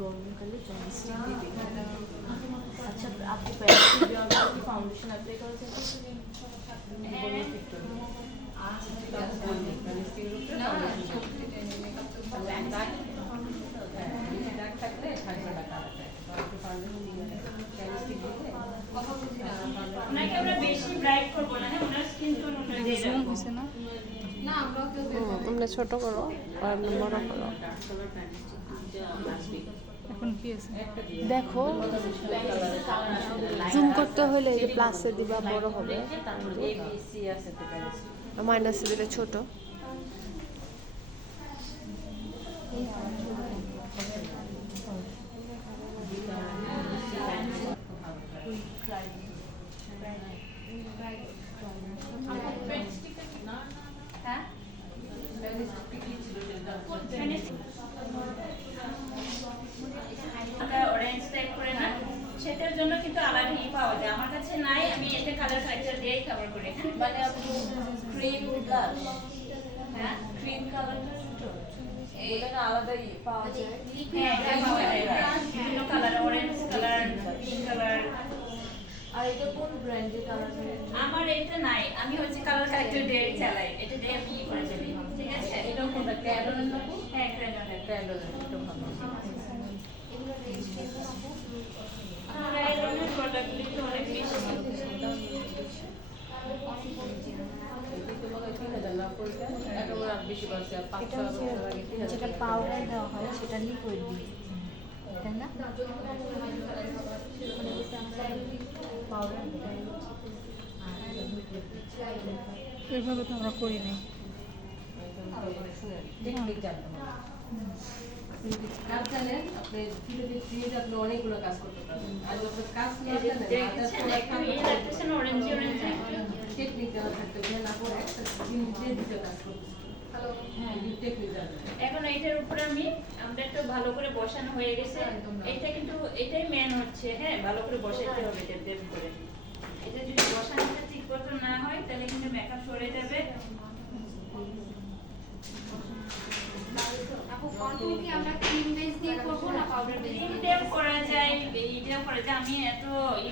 গরমকালে জনস্টিক দিবি। আচ্ছা আপনি প্যারিস দেওয়ার কি ফাউন্ডেশন অ্যাপ্লাই করেছেন? তোমরা ছোট করো আর বড় করো। এখন কি আছে দেখো জুম করতে হলে এই যে প্লাসে দিবা বড় হবে, মাইনাসে দিলে ছোট। সেটার জন্য কিন্তু আলাদা পাওয়া যায়, আমার কাছে নাই, আমি এটা কালার কারেক্টার দিয়েই কভার করি। মানে আপনি ক্রিম ব্লাশ, হ্যাঁ ক্রিম কালারটা ছোট এটা আলাদাই পাওয়া যায়। হ্যাঁ এটা পাওয়া যায় বিভিন্ন colour, orange colour, pink colour. আর এটা কোন ব্র্যান্ডের কালার? আমার এটা নাই, আমি হচ্ছে কালার কারেক্টার দিয়ে চালাই, এটা দিয়ে আমি করে চলি। ঠিক আছে, এটা কোনটা ক্যাডন না? হ্যাঁ ক্রায়োনের। ক্যাডন এটা ভালো। ক্রায়োনের প্রোডাক্টগুলি তো অনেক বেশি। যেটা পাউডার দেওয়া হয় সেটা লিকুইড দিই, তাই না? পাউডার এভাবে তো আমরা করি নাই। অনেকগুলো কাজ করতে পারবেন। আর যখন কাজ এখন এইটার উপরে আমরা একটু ভালো করে বসানো হয়ে গেছে, এটা কিন্তু এটাই মেন হচ্ছে। হ্যাঁ ভালো করে বসাইতে হবে এটার উপরে। এটা যদি বসানোটা ঠিক মতো না হয় তাহলে কিন্তু মেকআপ সরে যাবে। আপু কন্ট্রোল কি আমরা ক্রিম বেস দিয়ে করব না পাউডার বেস দিয়ে? ক্রিম করা যায়, এইটাও করা যায়। আমি এত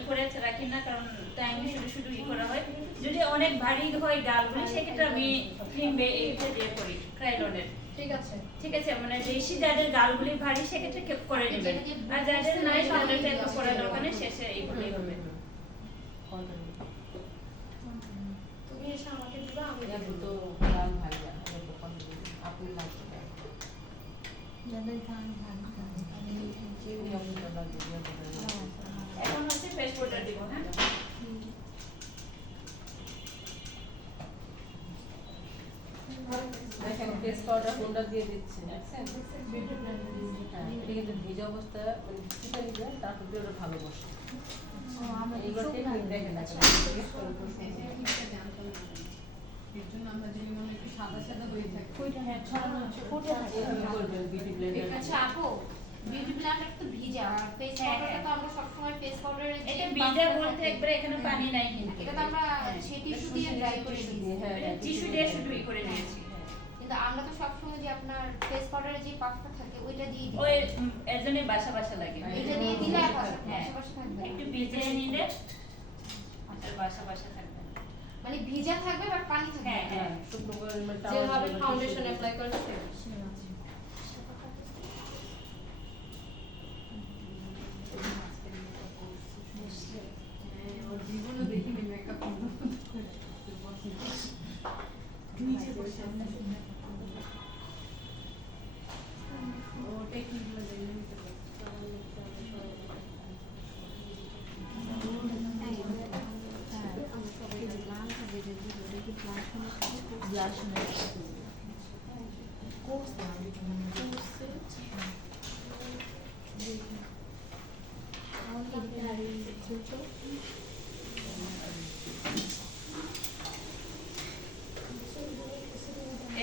করে রাখি না, কারণ টাইমে শুধু শুধু করা হয়। যদি অনেক ভারী হয় গালগুলি সেক্ষেত্রে আমি ক্রিম এইটা দিয়ে করি, ক্রায়োনের। ঠিক আছে ঠিক আছে, মানে বেশি যাদের গালগুলি ভারী সেক্ষেত্রে কেপ করে নেবেন, আর যাদের নাই পাউডারটা একটু করা দরকার নেই, শেষে এইগুলোই হবে। তুমি এসে আমাকে দিবা, আমি তো লাল ভাই আপনি লাগবে এখন হচ্ছে ফেস পাউডার দিব। হ্যাঁ দেখেন ফেস পাউডার কোনটা দিয়ে দিচ্ছে দেখছেন? হ্যাঁ এটা কিন্তু ভিজা অবস্থা মানে কিছুটা ভিজা, তারপর দিয়ে ওটা ভালো বসে। এইবার টেকনিক দেখেন এর জন্য আমরা যদি মনে একটু সাদা সাদা হয়ে থাকে ওইটা হ্যাঁ ছড়ানো হচ্ছে কোটে থাকে। Beauty Blender. আচ্ছা আপু বিউটি ব্লেন্ডার তো ভিজা, আর ফেস পাউডারটা তো আমরা সব সময় ফেস পাউডারের এটা ভিজা বলতে একবার এখানে পানি নাই, কিন্তু এটা তো আমরা সেই টিস্যু দিয়ে ড্রাই করে দিই। হ্যাঁ টিস্যু দিয়ে শুধুই করে দিয়েছি। কিন্তু আমরা তো সব সময় যে আপনার ফেস পাউডারের যে পাফটা থাকে ওইটা দিয়ে দিই। ওই এর জন্য বাসা বাসা লাগে। এটা দিয়ে দিলে আর হ্যাঁ পাশাপাশি থাকবে। একটু ভিজিয়ে নিলে আর বাসা বাসা থাকবে। মানে ভিজা থাকবে বাট পানি থাকবে। হ্যাঁ হ্যাঁ শুকনো করে যেভাবে ফাউন্ডেশন অ্যাপ্লাই করে জীবনে দেখিনি মেকআপ নিচে বসে ও টেকনিকগুলো জেনে নিতে ব্লাশ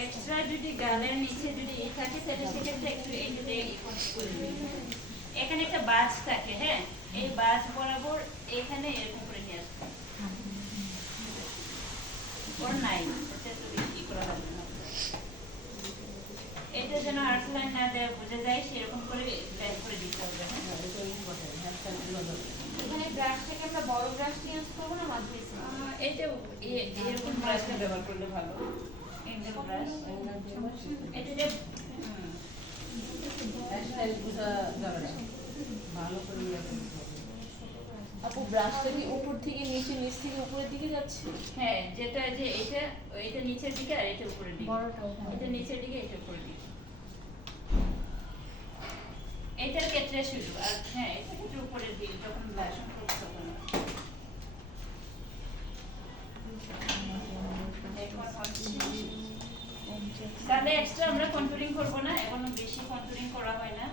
এক্সট্রা যদি গালের নিচে যদি থাকে তাহলে সেক্ষেত্রে একটু এইটাতে করে দিবেন। এখানে একটা বাজ থাকে, হ্যাঁ, এই বাজ বরাবর এখানে এরকম করে নিয়ে আসবে। ওর নাই, এটা তো ই করা হবে না। এটা যেন আর্টলাইন না দেয় বোঝা যায় সেরকম করে ব্যাক করে দিতে হবে, হ্যাঁ। এখানে ব্রাশ থেকে আমরা বড় ব্রাশ ইউজ করব না মাঝে এটা এরকম ব্রাশটা ব্যবহার করলে ভালো। এন্ডেল ব্রাশ এটা যে স্টাইল বোঝা যাবে না, ভালো করে ইয়ে করতে হবে। আপু ব্রাশটা কি উপর থেকে নিচে, নিচ থেকে উপরের দিকে যাচ্ছে? হ্যাঁ, যেটা যে এটা নিচের দিকে আর এটা উপরের দিকে। বড়টা ওখানে। এটা নিচের দিকে, এটা উপরের দিকে। এটার ক্ষেত্রে শুরু, আর হ্যাঁ, এটা ক্ষেত্রে উপরের দিকে যখন ব্লাশন করতে তখন। তাহলে এক্সট্রা আমরা কন্ট্রোলিং করব না, এখনো বেশি কন্ট্রোলিং করা হয় না।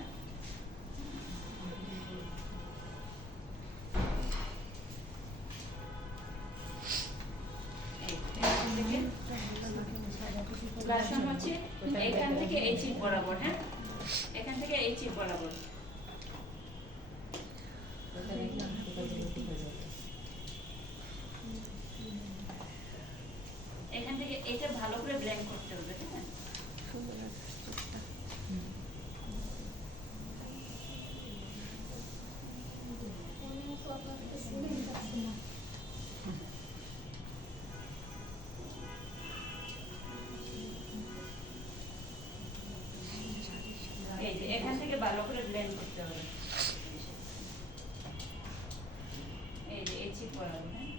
ব্লাশন হচ্ছে এখান থেকে এই চিপ বরাবর, হ্যাঁ, এখান থেকে এই চিপ বরাবর। এখান থেকে এটা ভালো করে ব্লেন্ড করতে হবে, হ্যাঁ। এই যে এখান থেকে ভালো করে ব্লেন্ড করতে হবে। এই যে এই চিপ বরাবর, হ্যাঁ।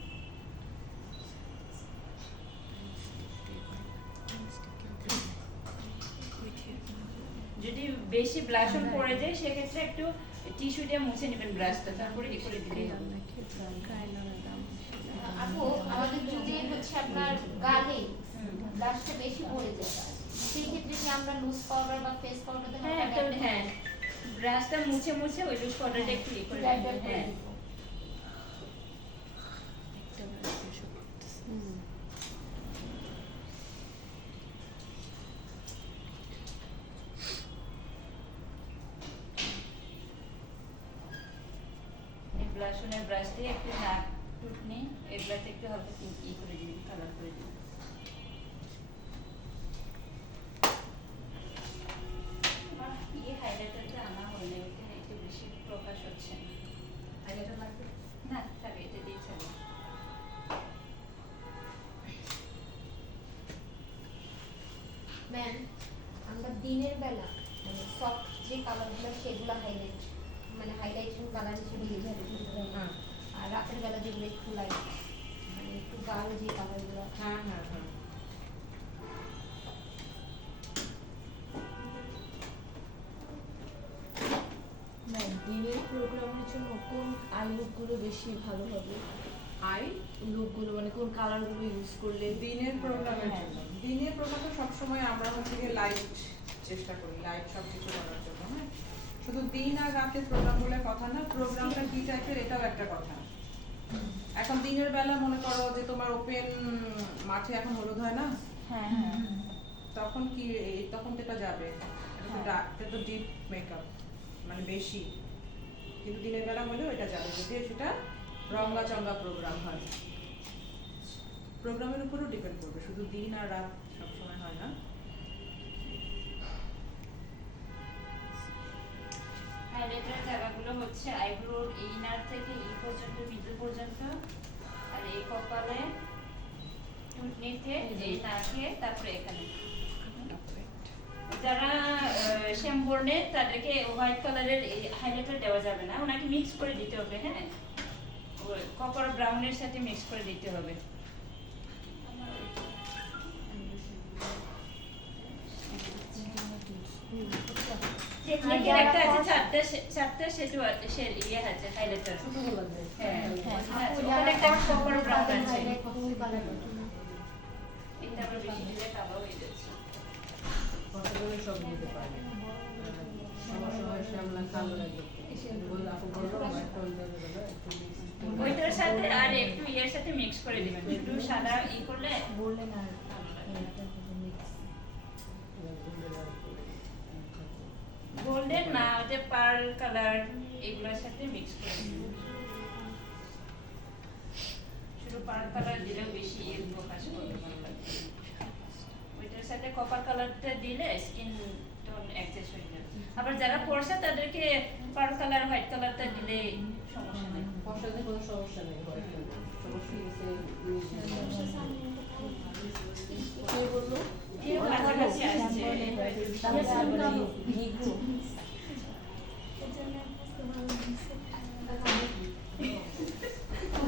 যদি বেশি ব্লাশন পড়ে যায় সেক্ষেত্রে একটু টিস্যু দিয়ে মুছে নেবেন ব্রাশটা, তারপরে ই করে দিলেই হবে। আপু আমাদের যদি হচ্ছে আপনার গালে ব্লাশটা বেশি পড়ে যায় সেই ক্ষেত্রে কি আমরা লুজ পাউডার বা ফেস পাউডার দিয়ে হ্যাঁ, তো হ্যাঁ, ব্রাশটা মুছে মুছে ওই লুজ পাউডারটা একটু ই করে দিবেন, হ্যাঁ। ব্লাশনের ব্রাশ দিয়ে একটু নাক টুটনি এগুলাতে একটু হালকা ই করে দিবেন, কালার করে দিবেন। এই হাইলাইটারটা আনা হয়নি, এখানে একটু বেশি প্রকাশ হচ্ছে না। হাইলাইটার লাগবে না, তবে এটা দিয়ে চলো। ম্যাম আমরা দিনের বেলা মানে সফট যে কালারগুলো সেগুলো হাইলাইট মানে হাইলাইটিং কালার হিসেবে ইউজ করি, আর রাতের বেলা যেগুলো একটু লাইট মানে একটু গাঢ় যে কালারগুলো। হ্যাঁ হ্যাঁ হ্যাঁ। দিনের প্রোগ্রামের জন্য কোন আই লুকগুলো বেশি ভালো হবে? আই লুকগুলো মানে কোন কালারগুলো ইউজ করলে? দিনের প্রোগ্রামের হ্যাঁ। জন্য, দিনের প্রোগ্রাম তো সবসময় আমরা হচ্ছে গিয়ে লাইট চেষ্টা করি, লাইট সব কিছু করার জন্য, হ্যাঁ। শুধু দিন আর রাতের প্রোগ্রাম বলে কথা না, প্রোগ্রামটা কি টাইপের এটাও একটা কথা। এখন দিনের বেলা মনে করো যে তোমার ওপেন মাঠে এখন হলুদ হয় না, হ্যাঁ হ্যাঁ। তখন কি তখন তো এটা যাবে, এটা তো ডিপ মেকআপ মানে বেশি, কিন্তু দিনের বেলা হলেও এটা যাবে যদি সেটা রঙ্গা চঙ্গা প্রোগ্রাম হয়। প্রোগ্রামের উপরও ডিপেন্ড করবে, শুধু দিন আর রাত সবসময় হয় না। হাইলাইটার জায়গাগুলো হচ্ছে আইব্রোর এই নার থেকে এই পর্যন্ত, মিডল পর্যন্ত, আর এই কপালে, টুটনিতে, এই নাকে, তারপরে এখানে। যারা শ্যামবর্ণে তাদেরকে হোয়াইট কালারের এই হাইলাইটার দেওয়া যাবে না, ওনাকে মিক্স করে দিতে হবে, হ্যাঁ, কপার ব্রাউনের সাথে মিক্স করে দিতে হবে। টেকনিকের একটা আছে, চারটা সে ইয়ে আছে হাইলাইটার। হ্যাঁ, ওখানে একটা কপার ব্রাউন আছে। ওই কালারটা এটা আবার বেশি দিলে কালো হয়ে যাচ্ছে। সেগুলো সব নিতে পারি। সমস্যা হয় শ্যামলা কালো লাগে, বললো আপু বললো একটা ওই জায়গায় গেলো একটু mix ওইটার সাথে আর একটু ইয়ের সাথে মিক্স করে দিবেন, শুধু সাদা করলে বললেন আর গোল্ডেন না ওই যে পার্ল কালার এগুলোর সাথে মিক্স করে দিবেন। শুধু পার্ল কালার দিলে বেশি প্রকাশ করবে, ভালো লাগবে। ওইটার সাথে কপার কালারটা দিলে স্কিন টোন অ্যাডজাস্ট হয়ে যাবে। আবার যারা ফর্সা তাদেরকে পার্ল কালার হোয়াইট কালারটা দিলে সমস্যা নেই। ফর্সাতে কোনো সমস্যা নেই, সমস্যা গেছে কে বললো? এর কাছাকাছি আসছে।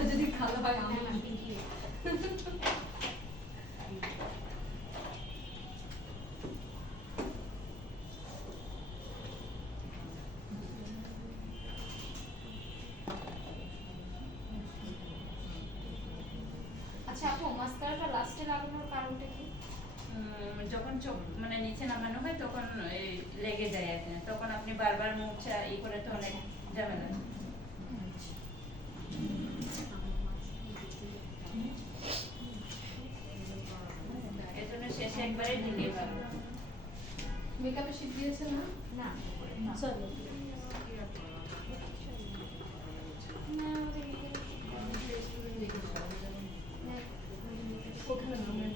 যদি ভালো হয় আমার পিঙ্কি আচ্ছা আপু মাস্কারাটা লাস্টে লাগানোর কারণটা কি? যখন চোখ মানে নিচে নামানো হয় তখন এই লেগে যায় আর কি। তখন আপনি বারবার মুখটা ই করে তো অনেক ঝামেলা। এর জন্য শেষে একবারে দিলেই ভালো। মেকআপে শিট দিয়েছেন না? না চলো।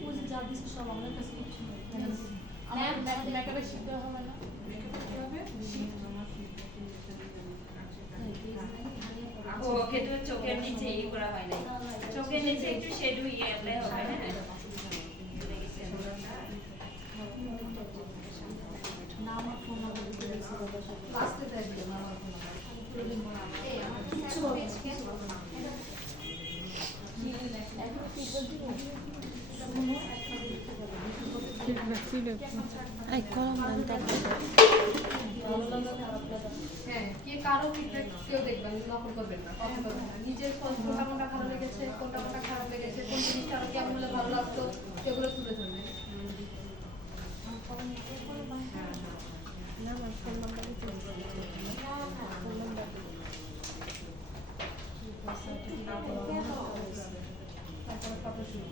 ও যে যা দিছে সব আমার কাছে কিছু নেই। আমার মেকআপে শিট দেওয়া হবে না? ওকে তো চোখের নিচে ই করা হয় নাই। চোখের নিচে একটু শ্যাডো ইয়ে অ্যাপ্লাই হবে, হ্যাঁ। ভুলে গেছি আমি। না আমার ফোন নাম্বার দিতে দিয়েছি বাবার সাথে লাস্টে দেয় দিও না আমার কোনো এই আমার কিছু পেজ কেন এখন ফিডব্যাক দিব? ভালো লাগলো খারাপ লাগলো? হ্যাঁ কে কারো ফিডব্যাক কেউ দেখবেন নকল করবেন না, কপি করবেন না। নিজের কোনটা কোনটা ভালো লেগেছে, কোনটা কোনটা খারাপ লেগেছে, কোন জিনিসটা আরো কেমন হলে ভালো লাগতো সেগুলো তুলে ধরবে। না আমার ফোন নাম্বার দিতে ফোন নাম্বার তারপরে ফটো শুট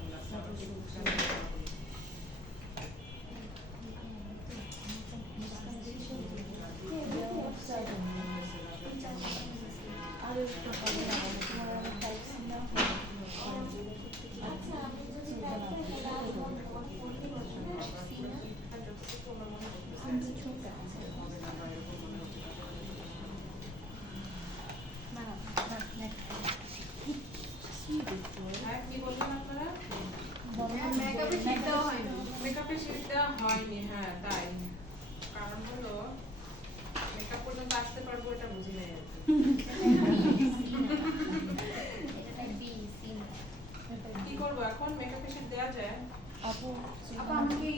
আর একটু হবে না তোমার আমার টাইপ না আচ্ছা আমি যদি হ্যাঁ, কি বললেন আপনারা? মেকআপে শিট দেওয়া হয়নি। মেকআপে শেড দেওয়া হয়নি, হ্যাঁ তাই। কারণ হলো মেকআপ পর্যন্ত আসতে পারবো এটা বুঝি নাই আর কি। এটা বি সি কি করবো এখন? মেকআপে শেড দেওয়া যায়? আপু আপা আমাকে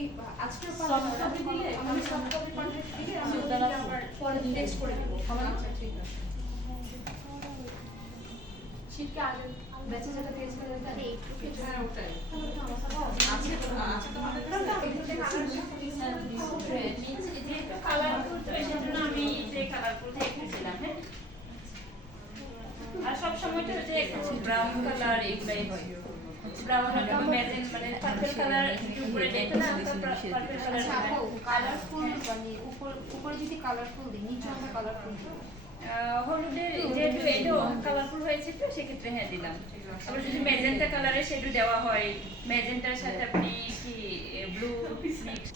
আজকের Soft copy দিলে আমি সফট কপি পাঠিয়ে দিলে আমি সুতরাং ওটা আবার পরে টেক্সট করে দেব। আচ্ছা ঠিক আছে। শিটকে আগে ব্যাচে যেটা দিয়েছিল ওটা হ্যাঁ ওটাই। আছে আছে তো আমাদের কাছে? যেহেতু কালারফুল তো সেজন্য আমি যে কালারফুল দেখতেছিলাম, হ্যাঁ। আর সব সময় তো যে একটু ব্রাউন কালার এগুলাই হয়। ব্রাউন অথবা ম্যাজেন মানে পার্পল কালার উপরে যেতে না পার্পল কালার আচ্ছা আপু কালারফুল মানে উপরে যদি কালারফুল দিই নিচে আমরা কালারফুল দেব। হলুদের যেহেতু এটাও কালারফুল হয়েছে তো সেক্ষেত্রে হ্যাঁ দিলাম। আবার যদি ম্যাজেন্টা কালারের শেডও দেওয়া হয়, ম্যাজেন্টার সাথে আপনি কি ব্লু মিক্স